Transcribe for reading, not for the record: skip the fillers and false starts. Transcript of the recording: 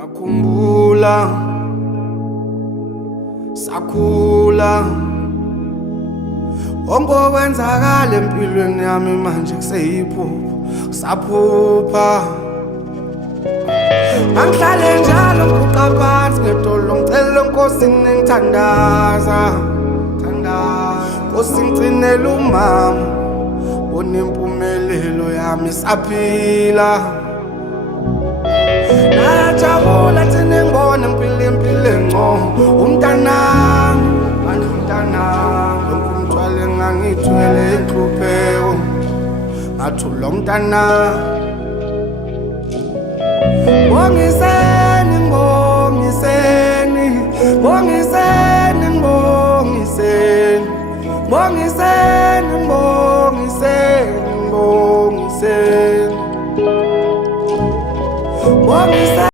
Nakhumbula sakhula onke okwenzakala empilweni yami manje kuseyiphupho saphupha angihlale njalo ngiquqa phansi ngedolo ngicela enkosini ngithandaza Nkosi ngigcinela umama bona impumelelo yami saphila najabula thina ngibona impilo engcono umntanami manje umntanami umthwale ngangithwele inhlupheko ngathula umntanami Bongiseni, bongiseni, bongiseni, bongiseni, bongiseni, bongiseni, bongiseni, bongiseni.